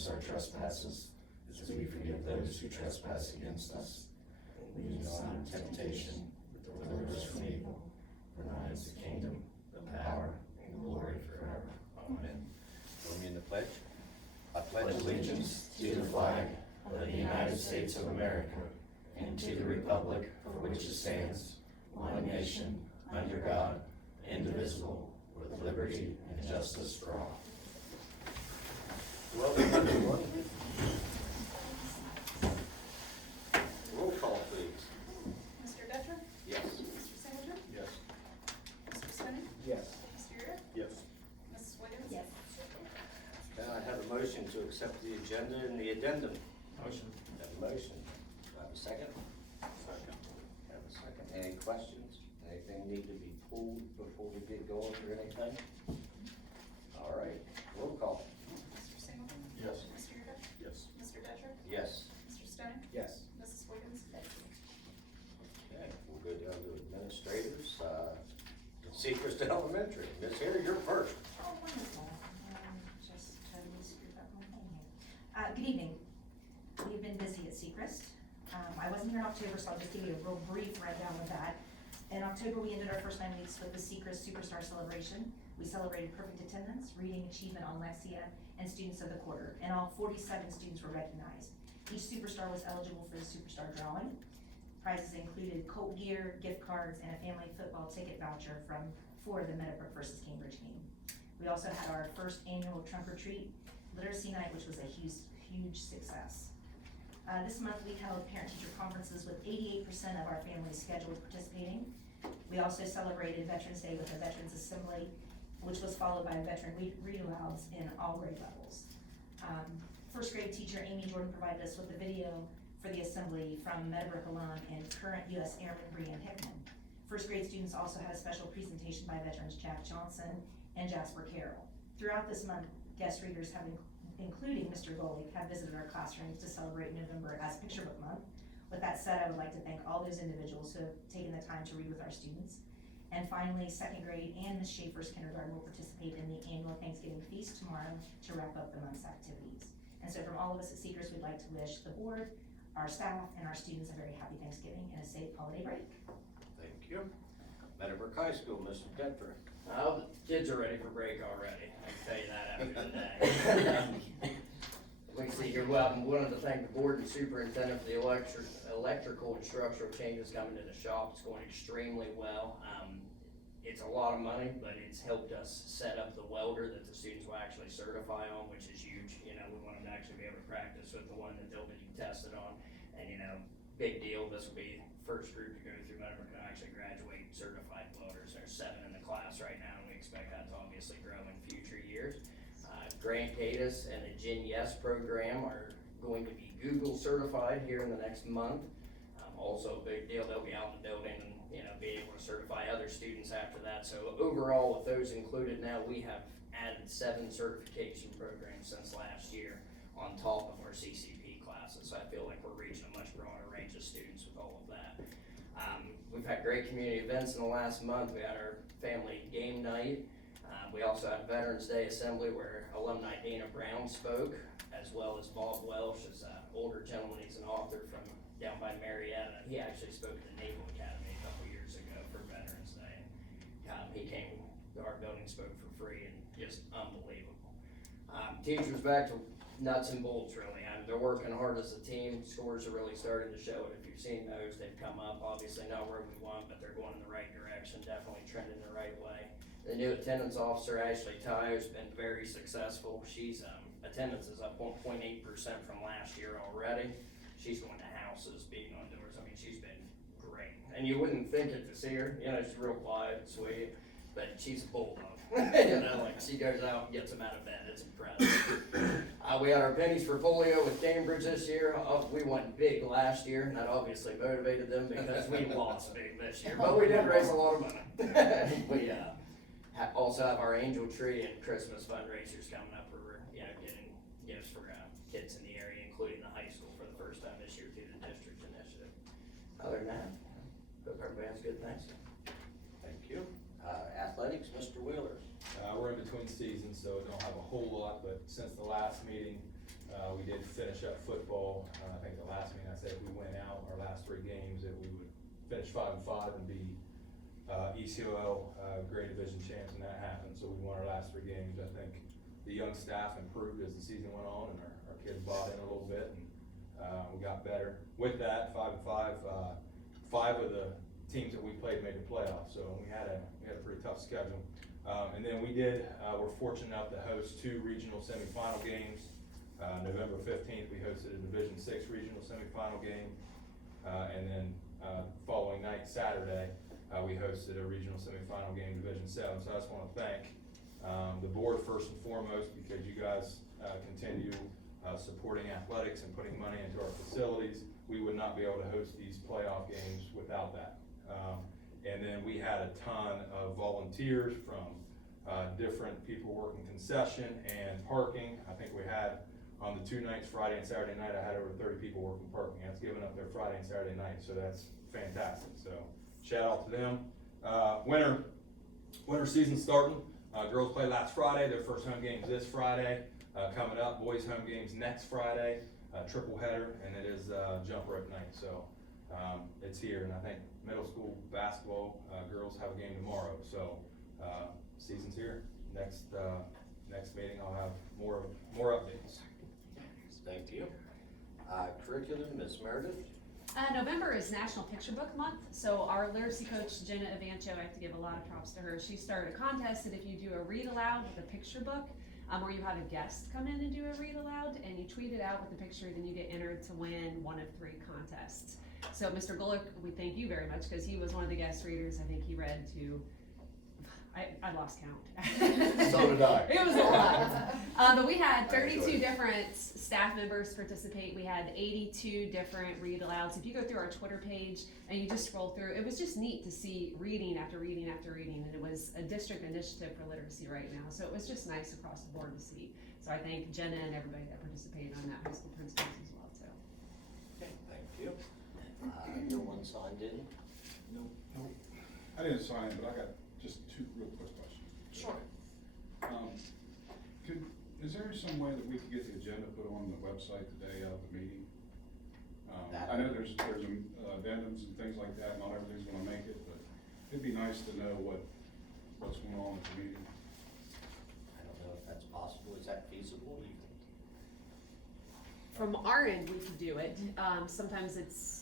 us our trespasses, as we forgive those who trespass against us. Lead us not into temptation, but deliver us from evil. For thine is the kingdom, the power, and the glory forever. Amen. Join me in the pledge. I Pledge allegiance to the flag of the United States of America and to the republic for which it stands, one nation, under God, indivisible, with liberty and justice for all. Welcome, everyone. Roll call, please. Mr. Detra? Yes. Mr. Singleton? Yes. Mr. Stoney? Yes. Mr. Urick? Yes. Mrs. Williams? Yes. Can I have a motion to accept the agenda and the addendum? Motion. Have a motion. Do I have a second? Second. Have a second. Any questions? Anything need to be pulled before we get going or anything? All right, roll call. Mr. Singleton? Yes. Mr. Urick? Yes. Mr. Detra? Yes. Mr. Stoney? Yes. Mrs. Williams? Okay, we'll go down to administrators. Sechrist Elementary. Ms. Harry, you're first. Oh, wonderful. Just totally screwed up my thing here. Good evening. We've been busy at Sechrist. I wasn't here in October, so I'll just give you a real brief rundown of that. In October, we ended our first 9 weeks with the Sechrist Superstar Celebration. We celebrated perfect attendance, reading achievement on Lexia, and students of the quarter, and all 47 students were recognized. Each superstar was eligible for the Superstar Drawing. Prizes included Colt gear, gift cards, and a family football ticket voucher for the Meadowbrook versus Cambridge game. We also had our first annual trunk or treat literacy night, which was a huge success. This month we held parent-teacher conferences with 88% of our families scheduled participating. We also celebrated Veterans Day with a Veterans Assembly, which was followed by a veteran read-alouds in all grade levels. First grade teacher Amy Jordan provided us with a video for the assembly from Meadowbrook alum and current U.S. Airman Brianne Hickman. First grade students also had a special presentation by veterans Jack Johnson and Jasper Carroll. Throughout this month, guest readers including Mr. Golick, have visited our classrooms to celebrate November as Picture Book Month. With that said, I would like to thank all those individuals who have taken the time to read with our students. And finally, second grade and Ms. Schaefer's kindergarten will participate in the annual Thanksgiving feast tomorrow to wrap up the month's activities. And so from all of us at Sechrist, we'd like to wish the board, our staff, and our students a very happy Thanksgiving and a safe holiday break. Thank you. Meadowbrook High School, Mr. Detra. The kids are ready for break already, I can tell you that after today. We can see here, well, I wanted to thank the board and superintendent for the electrical and structural changes coming to the shop. It's going extremely well. It's a lot of money, but it's helped us set up the welder that the students will actually certify on, which is huge. You know, we want them to actually be able to practice with the one that they'll be tested on. And, you know, big deal, this will be the first group to go through Meadowbrook to actually graduate certified welders. There's 7 in the class right now, and we expect that to obviously grow in future years. Grant Gatus and the Gen Yes program are going to be Google certified here in the next month. Also a big deal, they'll be out in the building and, you know, be able to certify other students after that. So overall, with those included now, we have added 7 certification programs since last year on top of our CCP classes. So I feel like we're reaching a much broader range of students with all of that. We've had great community events in the last month. We had our family game night. We also had Veterans Day Assembly where alumni Dana Brown spoke, as well as Bob Welsh, is an older gentleman. He's an author from down by Marietta. He actually spoke at the Naval Academy a couple years ago for Veterans Day. He came to our building, spoke for free, and just unbelievable. Teachers back to nuts and bolts, really. They're working hard as a team. Scores are really starting to show it. If you've seen those, they've come up. Obviously not where we want, but they're going in the right direction, definitely trending the right way. The new attendance officer, Ashley Tayo, has been very successful. She's, attendance is up 1.8% from last year already. She's going to houses, being on doors. I mean, she's been great. And you wouldn't think it to see her, you know, she's real quiet, sweet, but she's a bulldog. You know, like she goes out and gets them out of bed. It's impressive. We had our pennies for polio with Cambridge this year. We won big last year, and that obviously motivated them because we lost big this year, but we did raise a lot of money. We also have our Angel Tree and Christmas fundraisers coming up. We're, you know, getting gifts for kids in the area, including the high school for the first time this year through the district initiative. Other than that, hope everybody has a good Thanksgiving. Thank you. Athletics, Mr. Wheeler. We're in between seasons, so I don't have a whole lot, but since the last meeting, We did finish up football. I think the last meeting I said if we went out our last 3 games that we would finish 5-5 and be ECOL grade division champs, and that happened. So we won our last 3 games. I think the young staff improved as the season went on, and our kids bought in a little bit, and we got better. With that, 5-5, 5 of the teams that we played made the playoffs, so we had a pretty tough schedule. And then we're fortunate enough to host 2 regional semifinal games. November 15th, we hosted a Division 6 regional semifinal game, and then following night, Saturday, we hosted a regional semifinal game, Division 7. So I just want to thank the board first and foremost, because you guys continue supporting athletics and putting money into our facilities. We would not be able to host these playoff games without that. And then we had a ton of volunteers from different people working concession and parking. I think we had on the 2 nights, Friday and Saturday night, I had over 30 people working parking. That's giving up their Friday and Saturday night, so that's fantastic. So shout out to them. Winter season starting. Girls play last Friday. Their first home game's this Friday. Coming up, boys home games next Friday. Triple header, and it is jump rope night. So it's here, and I think middle school basketball girls have a game tomorrow. So season's here. Next meeting, I'll have more updates. Thank you. Curriculum, Ms. Meredith? November is National Picture Book Month, so our literacy coach, Jenna Avancho, I have to give a lot of props to her. She started a contest that if you do a read aloud with a picture book, or you have a guest come in and do a read aloud, and you tweet it out with the picture, then you get entered to win one of 3 contests. So Mr. Golick, we thank you very much, because he was one of the guest readers. I think he read to, I lost count. So did I. It was a lot. But we had 32 different staff members participate. We had 82 different read alouds. If you go through our Twitter page and you just scroll through, it was just neat to see reading after reading after reading. And it was a district initiative for literacy right now. So it was just nice across the board to see. So I thank Jenna and everybody that participated on that, high school principals as well, so. Okay, thank you. No one signed in? Nope. I didn't sign in, but I got just 2 real quick questions. Sure. Is there some way that we could get the agenda put on the website the day of the meeting? I know there's addendums and things like that, not everything's gonna make it, but it'd be nice to know what's going on at the meeting. I don't know if that's possible. Is that feasible? From our end, we could do it. Sometimes it's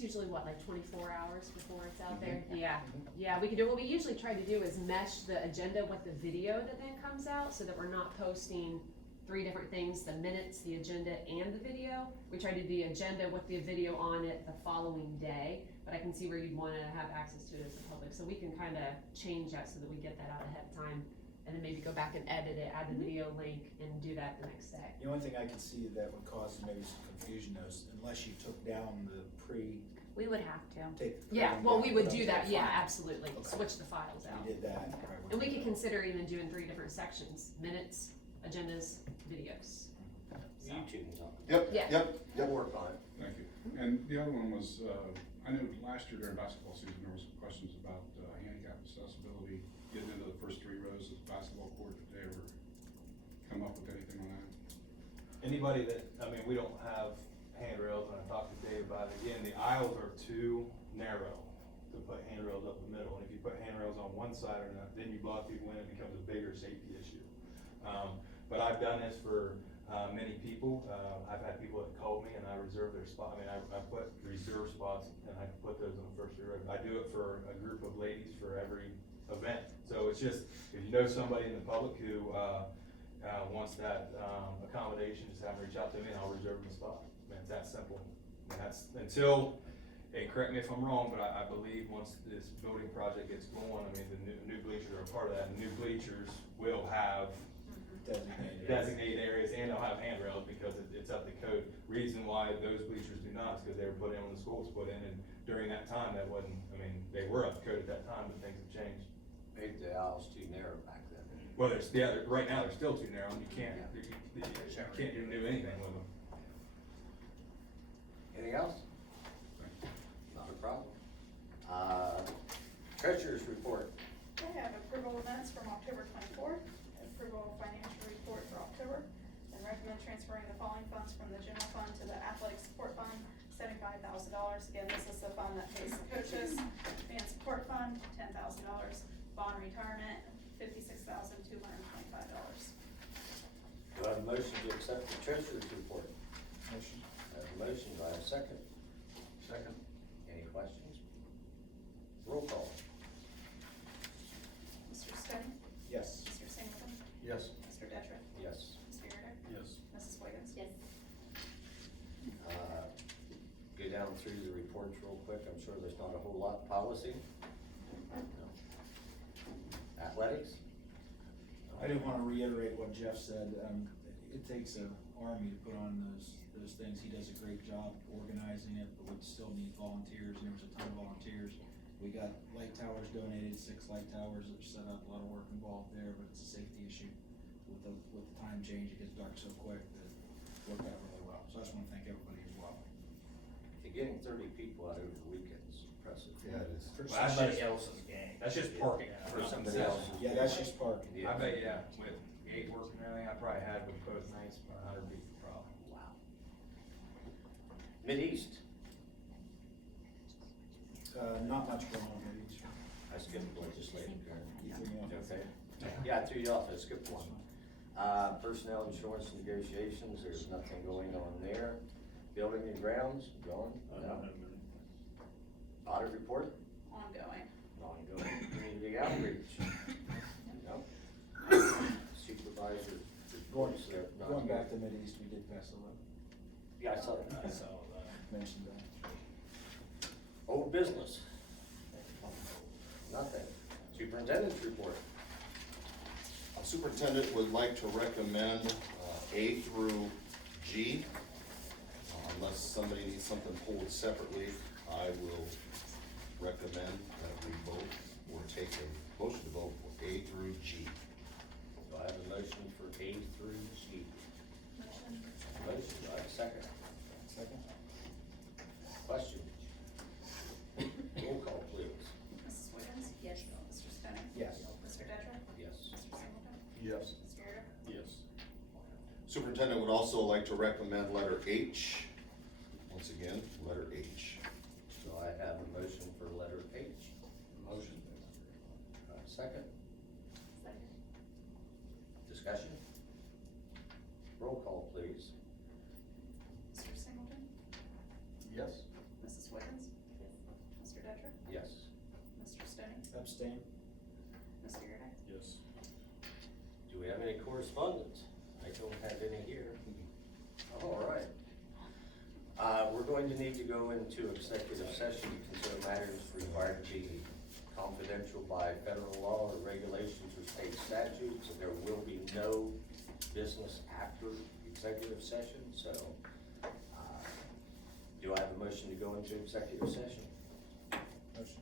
usually what, like 24 hours before it's out there? Yeah, we could do it. What we usually try to do is mesh the agenda with the video that then comes out, so that we're not posting 3 different things, the minutes, the agenda, and the video. We try to do the agenda with the video on it the following day, but I can see where you'd wanna have access to it as a public. So we can kinda change that so that we get that out ahead of time, and then maybe go back and edit it, add the video link, and do that the next day. The only thing I can see that would cause maybe some confusion is unless you took down the We would have to. take. the Yeah, program well, down, we put would up do to that, the yeah, file. absolutely, Okay. switch the files out. We did that. probably And we wouldn't could be- consider even doing 3 different sections, minutes, agendas, videos. So. YouTube's on. Yeah. We'll work on it. Thank you. And the other one was, I know last year during basketball season, there was some questions about handicap accessibility, getting into the first 3 rows of the basketball court. Did they ever come up with anything on that? Anybody we don't have handrails, and I talked to Dave about it, again, the aisles are too narrow to put handrails up the middle, and if you put handrails on one side or not, then you block people in, it becomes a bigger safety issue. But I've done this for many people. I've had people that called me and I reserve their spot. I put reserve spots and I put those on the first 3 rows. I do it for a group of ladies for every event. So it's just, if you know somebody in the public who wants that accommodation, just have them reach out to me and I'll reserve them a spot. It's that simple. And that's until, and correct me if I'm wrong, but I believe once this building project gets going, the new bleachers are a part of that. And new bleachers will have designated areas, and they'll have handrails because it's up to code. Reason why those bleachers do not is because they were put in when the school was put in, and during that time, that wasn't, they were up to code at that time, but things have changed. Maybe the aisle's too narrow back then. Well, right now, they're still too narrow, and you can't even do anything with them. Anything else? Not a problem. Treasurer's report. I have approval of minutes from October 24th, approval of financial report for October, and recommend transferring the following funds from the general fund to the athletic support fund, $75,000. Again, this is the fund that pays the coaches. Band support fund, $10,000. Bond retirement, $56,225. Do I have a motion to accept the treasurer's report? Motion. I have a motion, do I have a second? Second. Any questions? Roll call. Mr. Stone? Yes. Mr. Singleton? Yes. Mr. Detra? Yes. Mr. Yerga? Yes. Mrs. Wiggins? Yes. Go down through the reports real quick, I'm sure there's not a whole lot. Policy? Athletics? I didn't wanna reiterate what Jeff said, it takes an army to put on those things, he does a great job organizing it, but we still need volunteers, and there was a ton of volunteers. We got light towers donated, 6 light towers that are set up, a lot of work involved there, but it's a safety issue. With the time change, it gets dark so quick that it worked out really well, so I just wanna thank everybody as well. Getting 30 people out over the weekend is impressive. Yeah, it is. For somebody else's game. That's just parking. For somebody else's. Yeah, that's just parking. Yeah. I bet, yeah, with gate work and everything, I probably had with both nights, about 100 people probably. Wow. Mideast, Not much going on there each. I skipped legislative. You threw me off. Okay. Yeah, I threw you off, I skipped one. Personnel insurance negotiations, there's nothing going on there. Building and grounds, gone? No. Audit report, Ongoing. ongoing. Community outreach, no. Supervisor reports there. not Going here. back to Mideast, we did pass the law, Yeah, I saw that. mentioned that. Old business. Nothing. Superintendent's report. Superintendent would like to recommend A through G. Unless somebody needs something pulled separately, I will recommend that we vote or take a motion to vote for A through G. Do I have a motion for A through G? Motion. Motion, do I have a second? Second? Question? Roll call, please. Mrs. Wiggins? Yes. Mr. Stone? Yes. Mr. Detra? Yes. Mr. Singleton? Yes. Mr. Yerga? Yes. Superintendent would also like to recommend letter H. Once again, letter H. Do I have a motion for letter H? Motion. Do I have a second? Second. Discussion? Roll call, please. Mr. Singleton? Yes. Mrs. Wiggins? Mr. Detra? Yes. Mr. Stone? Abstain? Mr. Yerga? Yes. Do we have any correspondence? I don't have any here. All right. We're going to need to go into executive session to consider matters required to be confidential by federal law or regulations or state statutes. There will be no business after executive session, so, do I have a motion to go into executive session? Motion?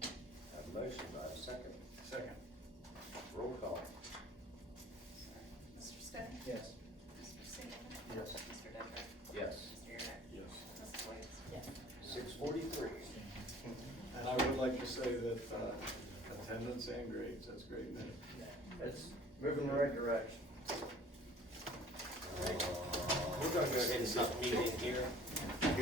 I have a motion, do I have a second? Second. Roll call. Mr. Stone? Yes. Mr. Singleton? Yes. Mr. Detra? Yes. Mr. Yerga? Yes. Mrs. Wiggins? Yes. 6:43. And I would like to say that attendance and grades, that's great. It's moving in the right direction. We're gonna go ahead and stop meeting here.